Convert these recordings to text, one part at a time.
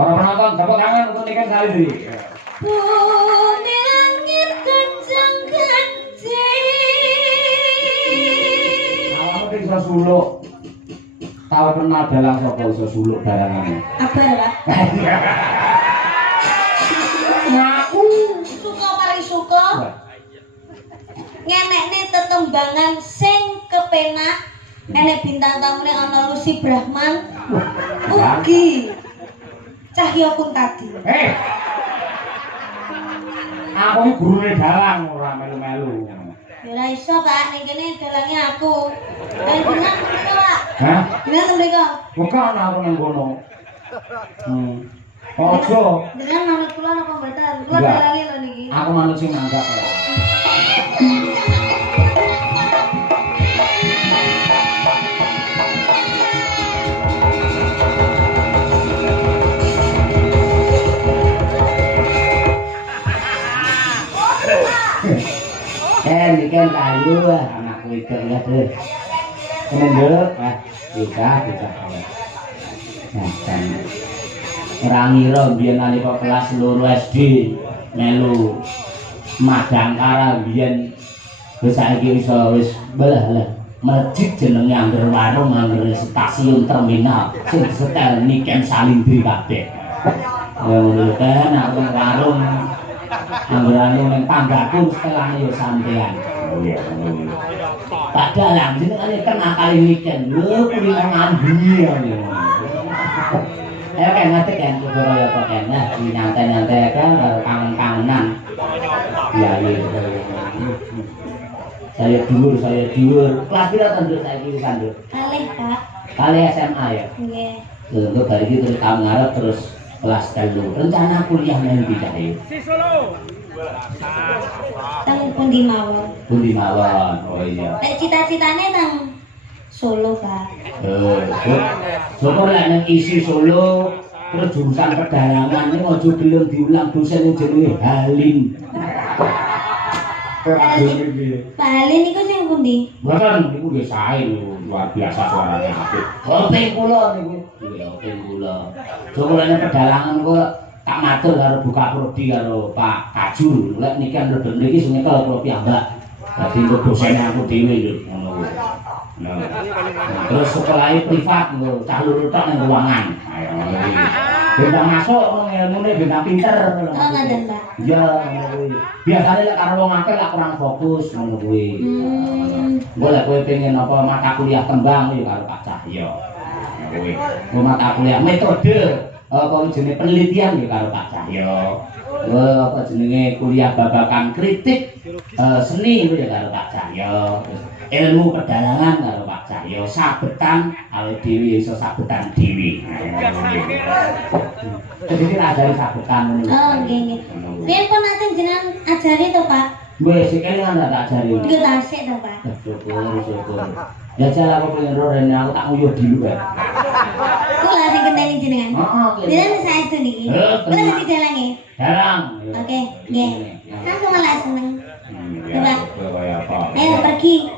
Para penonton tepuk tangan untuk Niken Salindri. Bumi langit kencang-kencing. Awakmu iso suluk. Tahu kenal dalang sapa iso suluk darangane. Apa ya, Pak? Ngaku. Suka paling suka. Ngenekne tetembangan sing kepenak. Enek bintang tamune ana Lucy Brahman. Ugi Cahya Kuntadi. Aku iki gurune dalang ora melu-melu. Ya ora iso, Pak. Ning kene dalange aku. Dan jenengan mriko, Pak. Hah? Jenengan mriko. Bukan aku nang kono. Ojo. Jenengan manut kula napa mboten? Kula Enggak. dalange lho niki. Aku manut sing nanggap. Niken kayu anakku itu ya tuh. Menurut bisa. Nah, kan orang ngira biyen nalika kelas 2 SD melu Madangkara biyen wis saiki wis belah masjid jenenge angger warung angger stasiun terminal sing setel Niken Salindri kabeh. Ya ngono kan aku warung anggerane ning tanggaku setelane yo sampean. Oh iya. Tak dalang jenengane kena kali Niken. Lho kuwi ngambi ya. Kan ngerti kan kudoro ya kok kan. Nah, nyantai-nyantai kan karo kangen-kangenan. Iya. Saya dhuwur. Kelas pira to, Nduk, saiki wisan, Nduk? Kalih, Pak. Kalih SMA ya. Nggih. Lho, untuk bari iki terus tahun ngarep terus kelas 3. Rencana kuliah nang ndi ta iki? Teng pundi mawon? Pundi mawon. Oh iya. Nek cita-citane teng Solo, Pak. Syukur lek nang isi Solo terus jurusan pedalangan ini ojo gelem diulang dosen yang jenenge Halim. Pak Halim niku sing pundi? Mboten niku nggih sae lho, luar biasa suarane apik. Kopeng kula niku. Iya, kopeng kula. Syukurane pedalangan kok tak matur karo buka prodi karo Pak Kajul. Lek Niken redeng iki sing nyekel kula piyambak. Dadi untuk dosen aku dhewe lho ngono kuwi. Nah, terus sekolahnya privat lho, cah luru tok nang ruangan. Ayo iki. Bintang masuk ngono ilmune bintang pinter. Oh, ngoten, Pak. Iya, ngono kuwi. Biasane lek karo wong akeh lek kurang fokus ngono kuwi. Engko lek kowe pengen apa mata kuliah tembang ya karo Pak Cahyo. Ngono kuwi. Engko mata kuliah metode apa jenenge penelitian ya karo Pak Cahyo. Apa jenenge kuliah babakan kritik seni itu ya karo Pak Cahyo. Ilmu pedalangan karo Pak Cahyo, sabetan awake dhewe iso sabetan dhewe. Jadi iki ajari sabetan ngono. Oh, nggih. Riyen pun nate jenengan ajari to, Pak? Wis iki kan tak ajari. Iki tasik to, Pak. Syukur. Jajal aku pengen ro rene aku tak nguyuh dulu kan. Kula sing kendali jenengan. Heeh. Jenengan saestu niki. Kula dadi dalange. Dalang. Oke, nggih. Aku malah seneng. Coba. Kaya apa? Ayo pergi.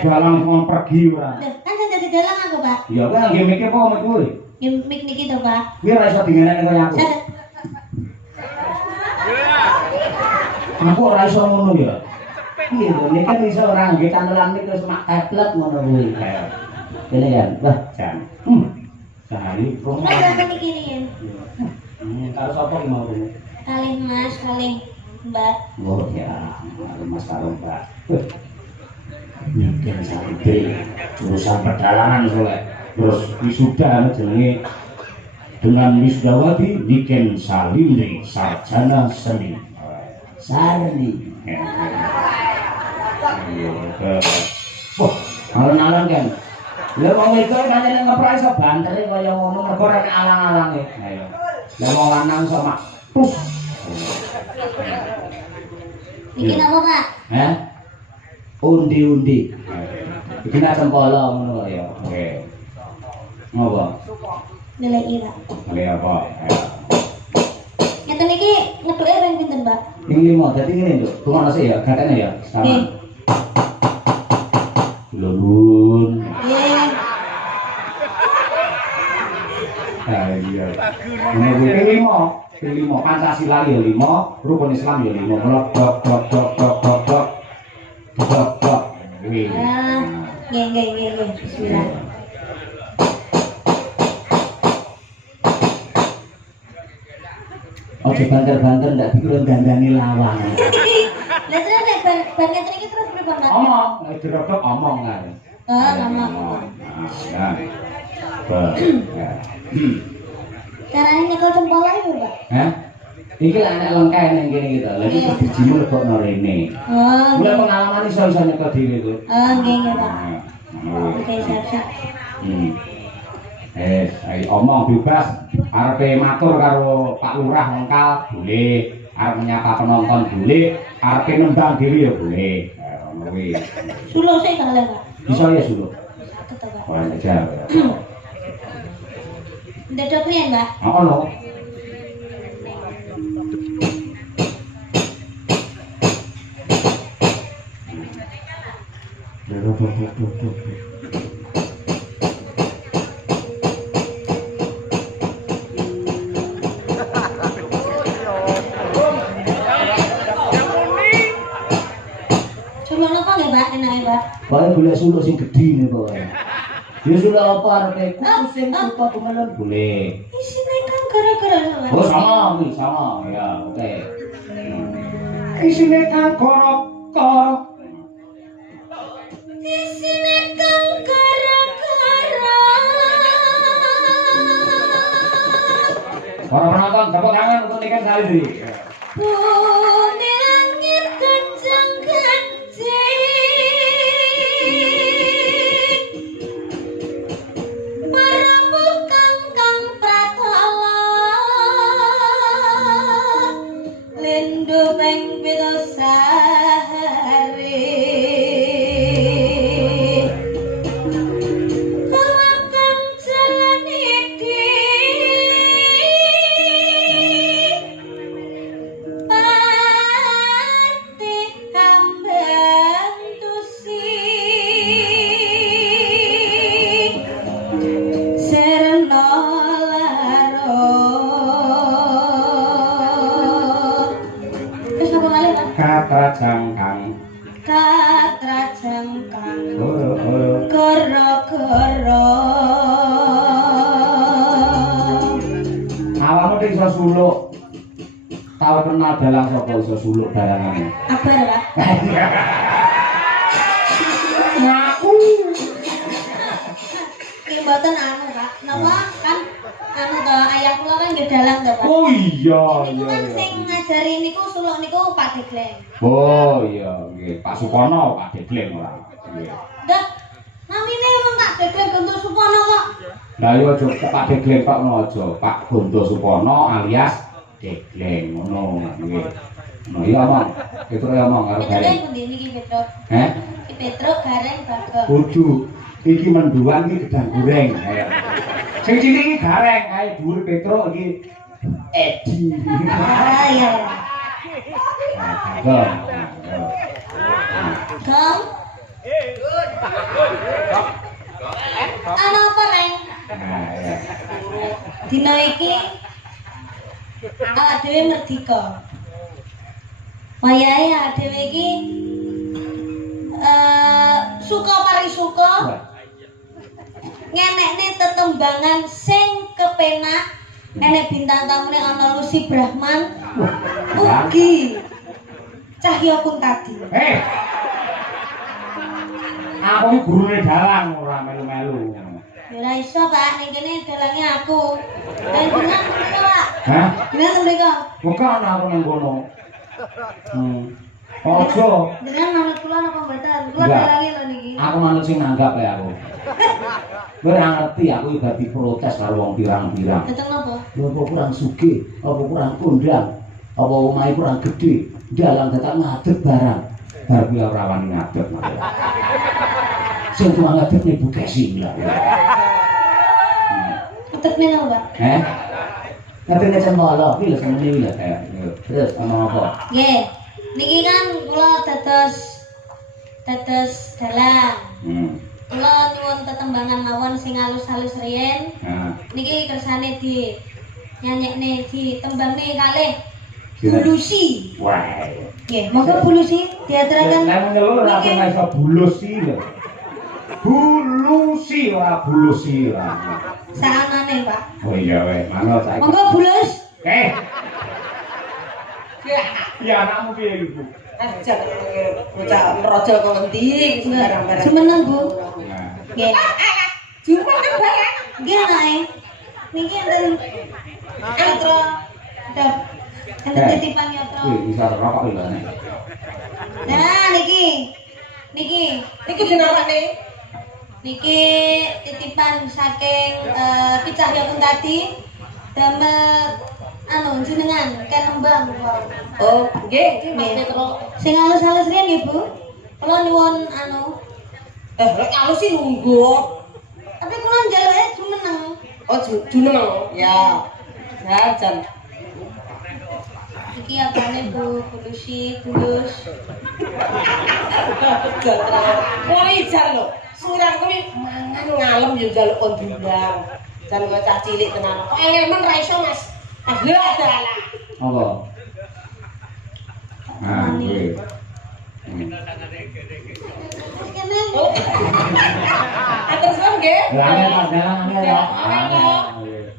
Dalang mau pergi ora. Loh, kan sing dadi dalang aku, Pak. Ya kowe nggih mikir apa mek kowe? Ya mik niki to, Pak. Kowe ora iso dingenekne kaya aku. Saged. Aku ora iso ngono ya. Piye to, nek kan iso ora nggih canelan iki terus mak tablet ngono kuwi. Kene kan, wah jan. Sehari kok. Kula niki riyen. Karo sapa ki mau rene? Kalih Mas, kalih Mbak. Oh ya, Mas karo Mbak. Niken Salindri jurusan pedalangan soleh. Terus wisuda jenenge dengan wisudawati Niken Salindri sarjana seni. Sarni. Wah, alon-alon kan. Lah wong wedok pancen ngeprak iso bantere kaya ngono mergo ora nek alang-alange. Ayo. Lah wong lanang iso mak. Iki napa, Pak? Hah? Undi-undi. Iki nak sempolo ngono kok ya. Oke. Ngopo? Ndeleki, Pak. Oleh apa? Ngeten iki ngetuke ping pinten, Pak? Ping 5. Dadi ngene, Nduk. Tungono sik ya, gatene ya. Nggih. Lulun. Nggih. Ah iya. Ping 5 Pancasila ya 5, rukun Islam ya 5. Mula dok. Kuwi. Nggih. Bismillah. Ojo banter-banter ndak pikir dandani lawang. Lah terus nek ban ngeten iki terus pripun, Pak? Omong, nek dirodok omong kan. Ngomong. Nah. Carane nyekel jempol ae lho, Pak. Hah? Iki lah nek lengkae ning kene gitu. Lah iki bijimu lebokno rene. Mulai pengalaman iso nyekel dhewe itu. Nggih, Pak. Oke, siap. Ayo omong bebas. Arepe matur karo Pak Lurah lengkap boleh. Arep menyapa penonton boleh. Arepe nembang dhewe ya boleh. Ngono kuwi. Sulo sik tak Pak. Iso ya sulo. Saged to, Pak. Wah, aja. Ndedok riyen, Pak. Ono. Sulo napa nggih, Pak? Enake, Pak. Boleh golek suluk sing gedhi ne pokoke. Ya suluk apa arepe kudu sing buka kemelon boleh. Isine kan gara-gara salah. Oh sama ya oke. Isine kan korok-korok. Isine kan gara-gara. Para penonton tepuk tangan untuk Niken Salindri. Bumi langit kencang Marabukan kang pratala Lindu peng pito sehari Lawakan jalan iki Pati hambang tusi Serna laro Terus apa kali Pak? Kata jangkang. Katra jangkang Oh. Goro-goro Awakmu ning iso suluk. Tahu kenal dalang sapa iso suluk dalangane. Abar Pak Ngaku. Ini mboten anu Pak Napa kan anu to ayah kula kan nggih dalang to Pak Oh iya Niku kan sing ngajari niku suluk niku Pak Degleng Oh iya nggih Pak Supono Pak Degleng ora. Nggih. Dah, namine emang Pak Degleng Gonto Supono kok. Lah yo aja Pak Degleng Pak ngono aja. Pak Gonto Supono alias Degleng ngono nggih. Nah iya Mang. Itu ya Mang karo Petruk gareng. pundi niki Petruk? Heh? Iki Petruk gareng Bagong. Kudu iki menduan iki gedang goreng. Ayo. Sing cilik iki gareng, ae dhuwur Petruk iki Edi. Iya. Gong. Gong. Ana apa, Neng? Nah, ya. Dina iki awak dhewe merdeka. Wayahe awak dhewe iki suka parisuka ngenekne tetembangan sing kepenak enek bintang tamune ana Lucy Brahman ugi Cahya Kuntadi. Aku iki gurune dalang ora melu-melu. Ya ora iso Pak, ning kene dalange aku. Dan jenengan mriko Pak. Hah? Jenengan mriko. Bukan aku nang kono. Ojo. Jenengan manut kula napa mboten? Kula Enggak. dalange lho niki. Aku manut sing nanggap ya aku. Kowe ora ngerti aku iki dadi protes karo wong pirang-pirang. Keteng napa? Lho apa kurang sugih, apa kurang kondang, apa omahe kurang gedhe, dalang dadak ngadeg barang. Bar kuwi ora wani ngadeg. Sing tukang ngadeg ning Bukesi lha. Ketep mena Pak. Ngadeg nek cemolo kuwi lho seneng lho kayak. Terus ana apa? Nggih. Niki kan kula dados dalang. Kula nyuwun tetembangan mawon sing halus-halus riyen. Nah, Niki kersane di nyanyekne di tembangnya kalih Bulusi. Wah. Nggih, monggo Bulusi diaturaken. Nek ngono ora kena iso bulusi lho. Bulusi ora bulusi ora. Saanane, Pak. Oh iya weh, mangga saiki. Monggo Bulus. Ya anakmu piye iku? Ajak bocah raja kok ngendi barang-barang. Jumeneng, Bu. Nah. Nggih. Jumeneng barang. Nggih anake. Niki enten Yatra. Dap. Enten titipan Yatra. Wih, bisa rokok iki nek. Nah, niki. Niki Jenengane niki titipan saking Ki Cahyapun tadi damel anu jenengan Kenembang. oh, nggih, Mas Petro. Sing halus-halus riyen nggih, Bu. Kula nyuwun anu, Lek aku sih nunggu. tapi kula njaluke jumeneng. Oh, Juneng. Ya. Jajan. Iki apane Bu, Bulusi, Bulus. Jan lho. Surang kuwi mangan ngalem yo njaluk kon diundang. Jan kok cah cilik tenan. Kok angel men ra iso, Mas. Ah, lho adalah. Apa? Nah, kuwi. Kene Atur suwun nggih. Lah nek dalan ya.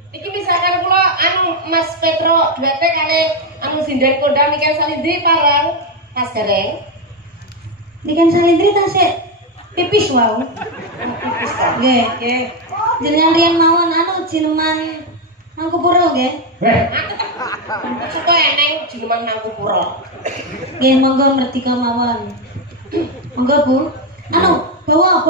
Iki misalkan kula anu Mas Petro duete kali anu sinden kondang Miken Salindri parang Mas Gareng. Niken Salindri tasik pipis wau. Pipis ta. Nggih. Nggih. Jenengan riyen mawon anu jineman Mangkupuro nggih. Supaya eneng jineman Mangkupuro. Nggih, monggo merdeka mawon. Monggo Bu. Anu, bawa.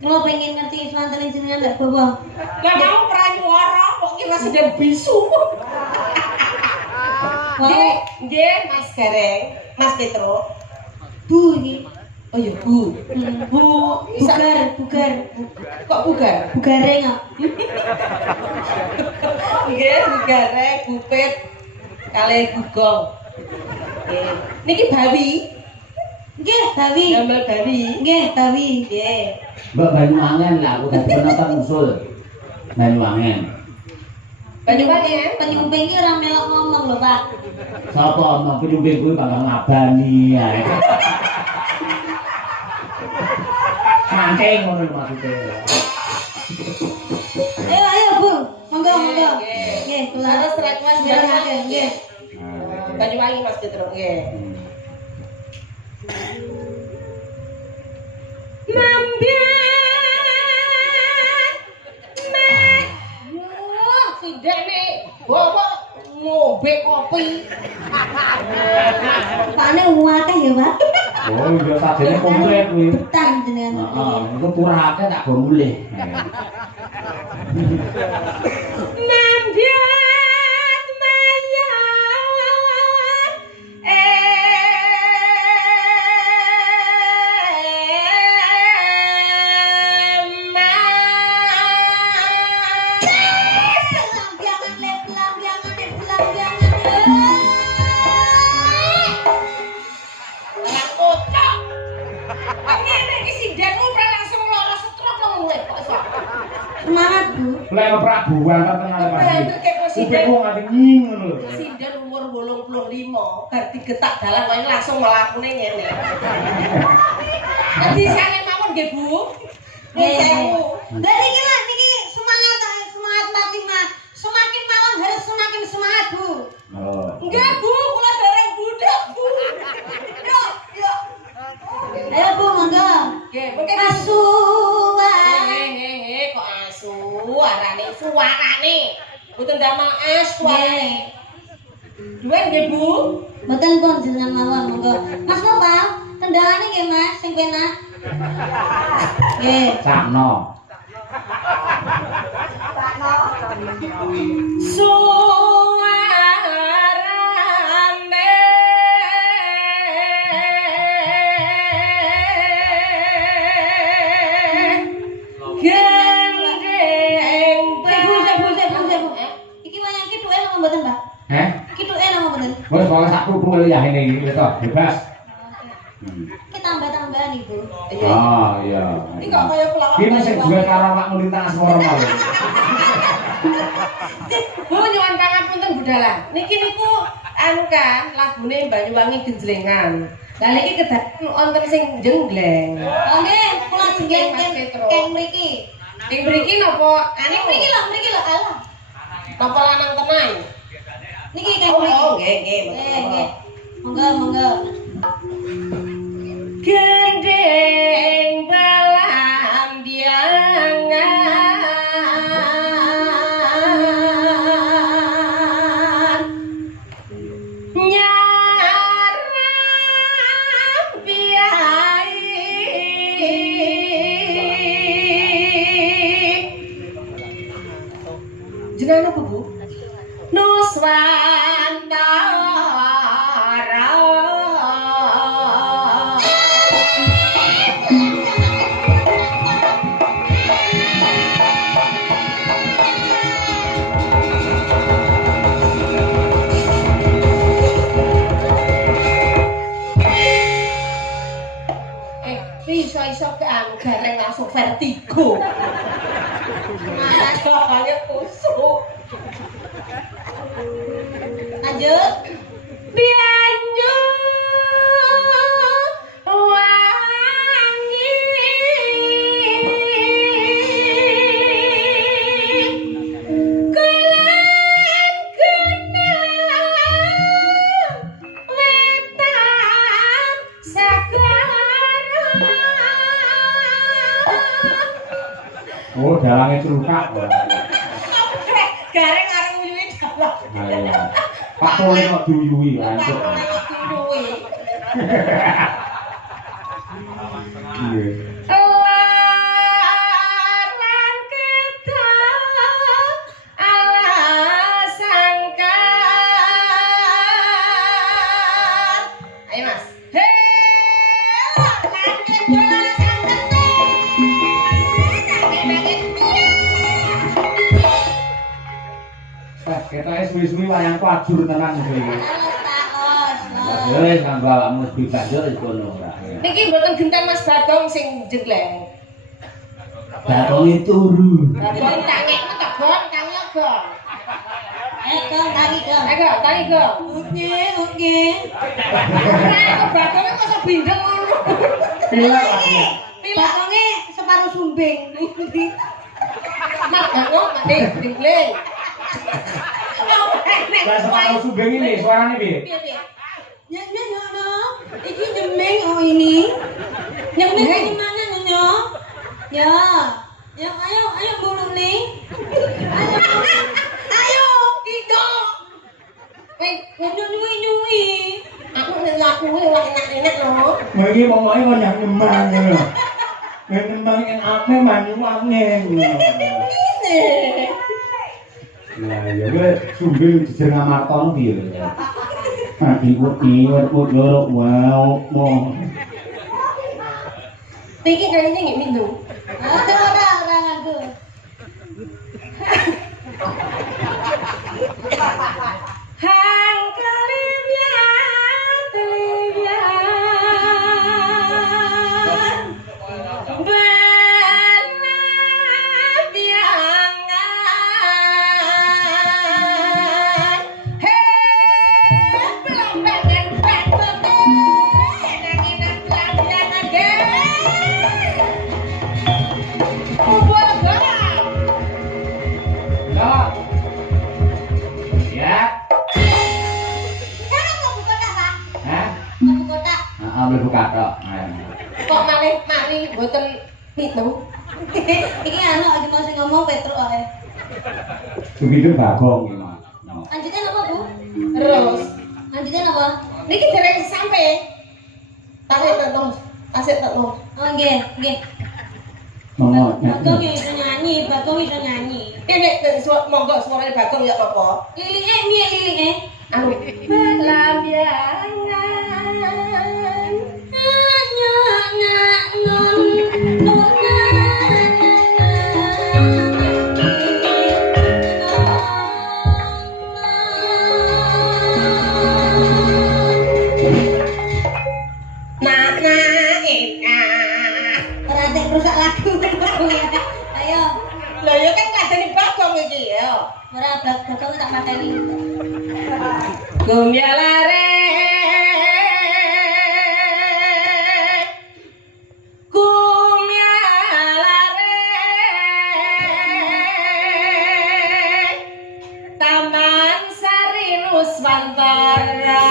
Kalau pengen ngerti swanten jenengan ndak bawa. Lah mau pranyuara kok kira sedang bisu. Nggih, Mas Gareng, Mas Petro. Bu iki. Oh iya, Bu. Bu, Bugar. kok bugar? Bugare kok. Nggih, bugare, bupit, kalih gugong. Nggih. Niki bawi, Nggih, Bawi. damel bawi. Nggih, Bawi. Nggih. Mbak Banyuwangen lah, aku dadi penonton usul. Banyuwangen. Banyuwangen. Penyumping iki ora melok ngomong lho, Pak. Sapa omong penyumbing kuwi bakal ngabani ae. Saking ngono maksudnya. Ayo, Bu. Monggo. Nggih. Nggih, kula Terus rek Mas Banyuwangen, nggih. Banyuwangi Mas Petro, nggih. Sidane bawa ngombe kopi. Pakne akeh ya, Pak. Oh, iya sajene komplit kuwi. Betah jenengan. Heeh, iku kurake tak go mulih. Mambiat mayat Semangat, Bu. Lek Prabuan kan tenan Prabu kayak presiden. Kupingku nganti nying ngono lho. Presiden umur 85 bar digetak dalan wae langsung mlakune ngene. Dadi sane mawon nggih, Bu. Sewu. Lah niki lah niki semangat mati mah. Semakin malam harus semakin semangat, Bu. Oh. Nggih, Bu, kula dereng budak, Bu. Yo. Ayo, Bu, monggo. Nggih, mungkin Asuhan. kok asu arane suarane. Mboten damel as suarane. Duwe nggih, Bu? Mboten pun jenengan mawon, monggo. Mas Nopal, tendangane nggih, Mas, sing penak. Nggih. Sakno. Suarane gendeng. Iki wayang kituke napa mboten, Pak? Heh? Kituke napa mboten? Wes pokoke sak kudu ya ini iki to, bebas. Iki tambah-tambahan, Ibu. Oh iya. Iki kok kaya pelawak. Iki sing duwe karo awakmu lintang swara malah. Bu nyuwun pangapunten budhalah. Niki niku anu kan lagune Banyuwangi Genjlengan. Lah niki kedaden wonten sing jenggleng. Oh nggih, kula jeneng keng mriki. Ing mriki napa Ning mriki lho alah. napa lanang tenan? Niki keng mriki. Oh nggih nggih. Nggih. Monggo. Gendeng belambiangan nyarang biai jenengan apa Bu? Nuswantara. Iso ke anu gareng langsung vertigo. Makanya kusuk. Lanjut. Bianjur wangi kulan kenal wetan sekarang. Oh, dalangnya cerukak. Gareng arep nyuwi dalang. Ayo. Pak Tole kok diuyui kan. Iya. Laran kita ala sangkar. Ayo Mas. Hei, laran kita ala sangkar. Kita suwi-suwi wayangku ajur tenan iki. Taos. Wis kanggo awakmu bisa yo wis kono ora. Niki mboten genten Mas Bagong sing jenggleng. Batonge turu. Bagong tangek tegon, tangek gong. Kong tari kong. Ayo, tari gong. Oke. Nah, Bagongnya kok sok bindeng ngono. Pilek. Pilakongnya separuh sumbing. Mas Bagong nek jenggleng. Lah separuh subeng ini suarane piye? Piye-piye? Ya. Iki nyemeng oh ini. Nyemeng di mana nyonya? Ya. Ya ayo bulu nih. Ayo, tiga. Nyui. Aku enak-enak loh. Iki pokoke kok nyang nemang ngono. Nek nemang yang ame mani wange ngono. Nah, ya wis sumbing dijeneng Amartono piye lho. Iwet loro wow. Niki kayaknya nggak minum. Orang aku. Hang kalibian berlabiangan. Hei, belum badan enak-enak berlabiangan deh. Ubur goreng. Ya. Sekarang mau buka tak, Pak? Hah? Mau buka tak? Heeh, mlebu kathok. Kok malih mari mboten pitung. Iki anu lagi masih ngomong Petruk ae. Sumbing Bagong iki, Mas. Lanjutan apa, Bu? Terus Lanjutan apa? niki dereng sampe. Tarik terus. Asik terus. Oh, nggih. Monggo. Bagong ya iso nyanyi, Bagong iso nyanyi. Ini monggo suarane Bagong ya apa? Lilike piye lilike? Anu belambiangan. Rusak lagu. Ayo. Lah ya kan kadene Bagong bagong iki ya. Ora bakal tak mateni. Gumyalare Taman Sari Nuswantara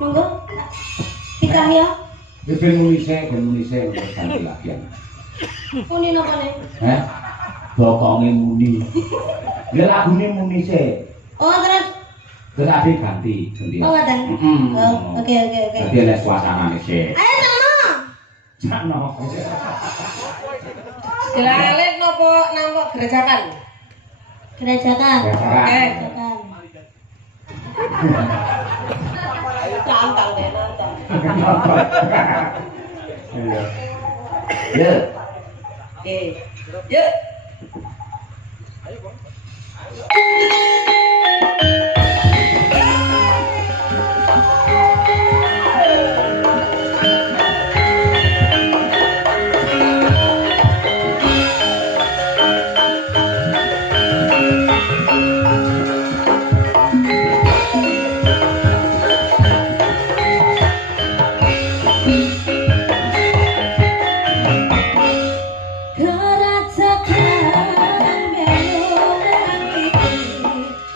Monggo. Pitah ya. Ben muni se untuk ganti lagi. Muni napa nih? Heh. Bokonge muni. Ya lagune muni se. Oh terus. Terus ade ganti. Oh ngoten. Oh, oke. Dadi ana suasanane se. Ayo sama. Sakno. Dilalit nopo nampak gerejakan? Gerajakan. Oke. Gerajakan. Nantang deh, nantang. Ya. Oke. Yuk. Gerajakan melu nang iki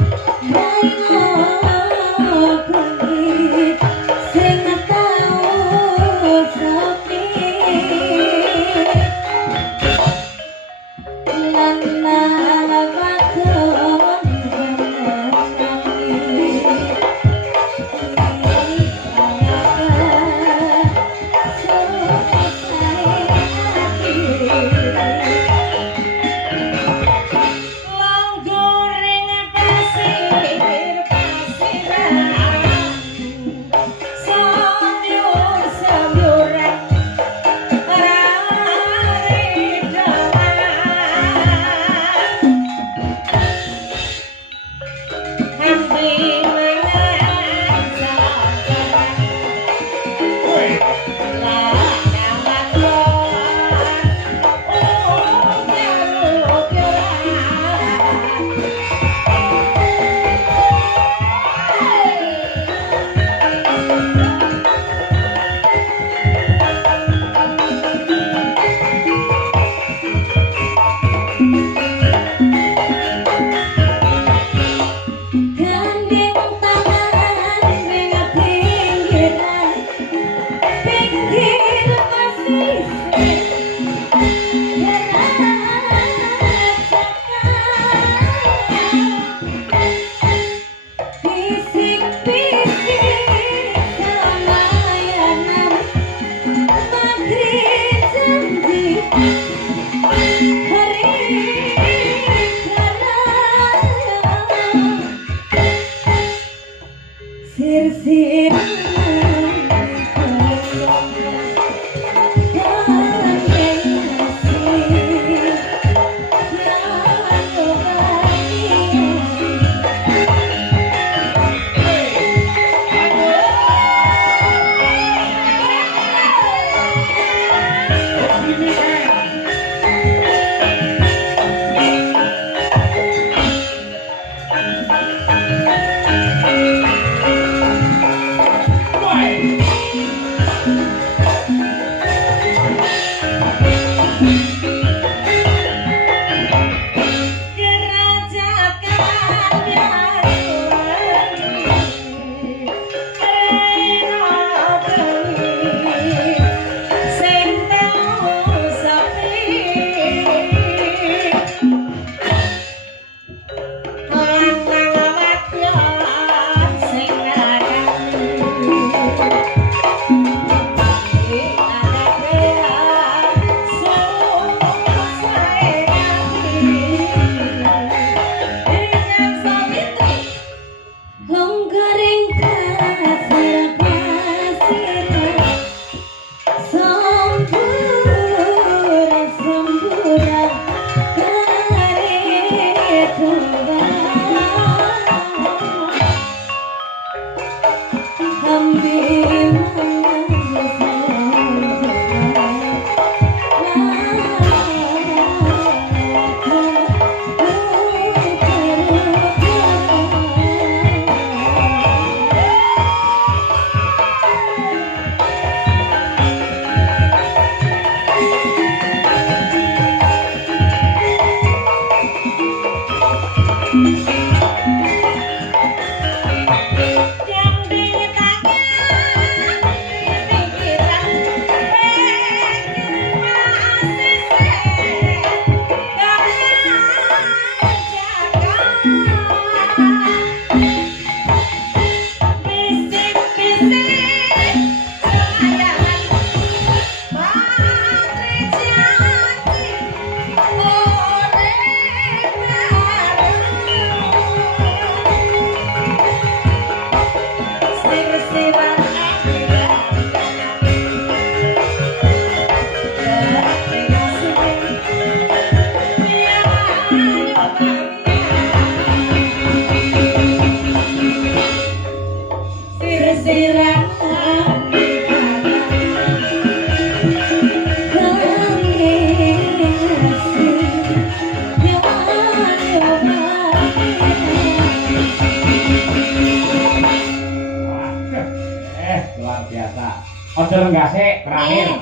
Ojo lenggase terakhir.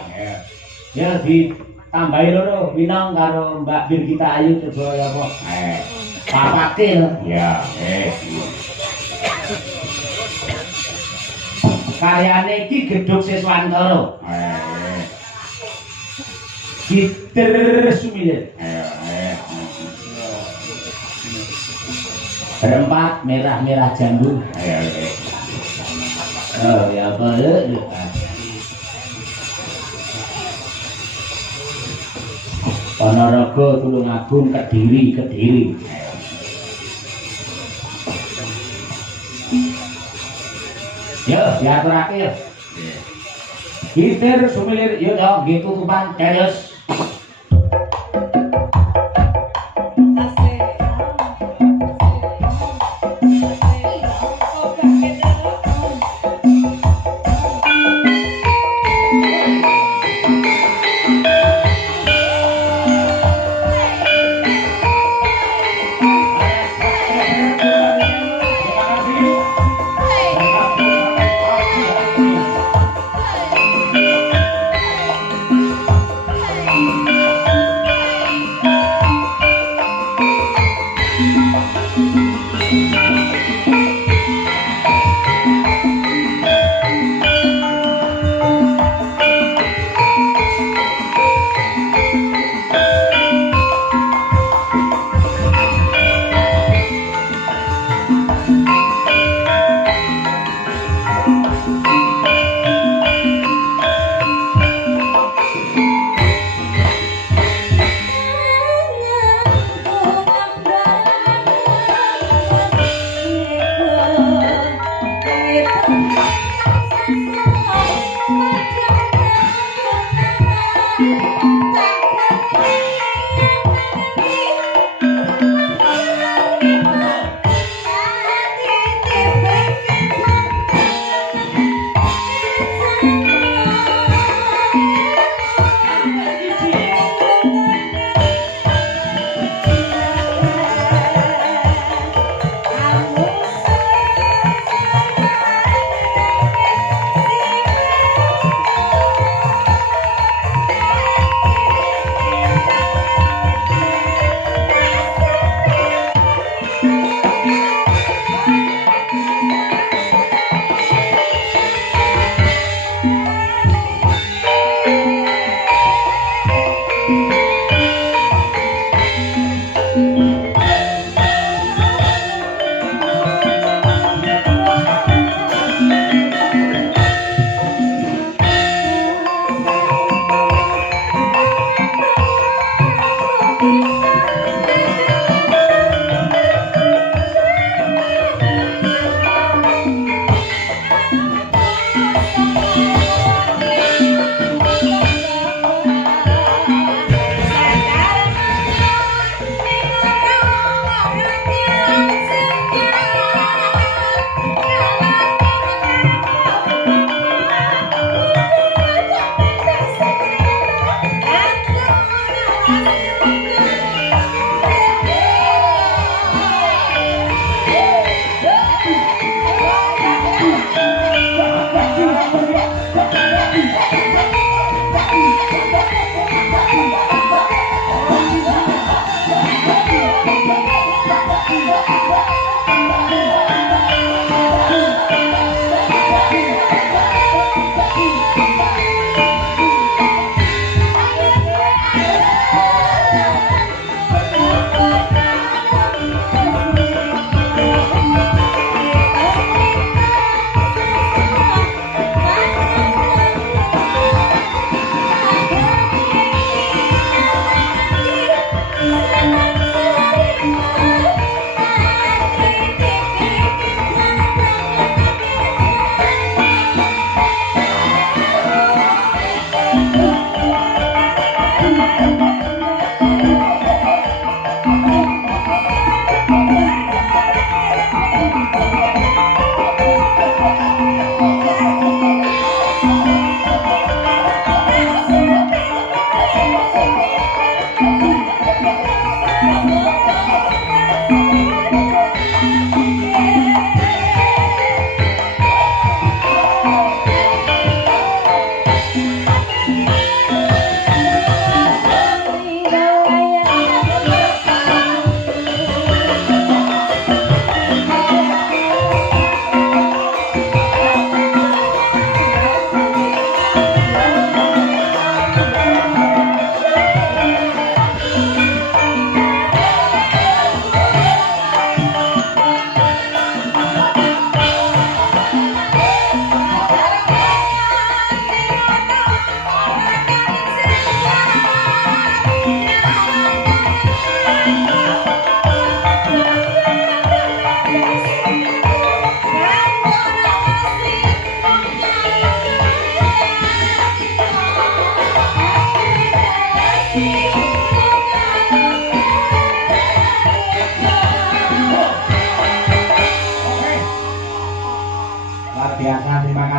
Ya ditambahi loro Winong karo Mbak Birgita Ayu coba ya apa. Papake lho. Ya, karyane iki Gedhog Siswantara. Gitar Sumilir. Berempat merah-merah jambu. Oh ya apa ya? Ponorogo Tulungagung Kediri. Yo diaturake yo. Gitar Sumilir yo dong nggih tutupan terus.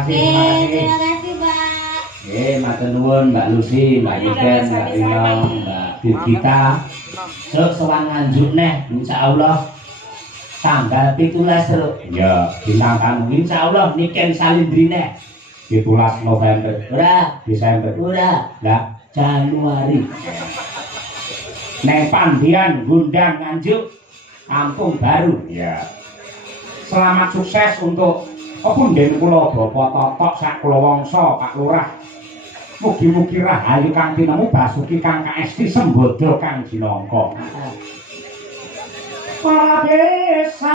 kasih, terima kasih. Terima kasih, Pak. Matur nuwun Mbak Lucy, Mbak Niken, Mbak Rino, Mbak Birgita. Terus sowan nganjuk neh insyaallah tanggal 17 terus. Ya, bintang tamu insyaallah Niken Salindrine 17 November. Ora, Desember ora. Lah, Januari. Neng Pandian Gundang Nganjuk Kampung Baru. Ya. Selamat sukses untuk punden kula Bapak Totok sak kula wangsa Pak Lurah. Mugi-mugi rahayu kang tinemu basuki kang kaesti sembodo kang jinangka. Para desa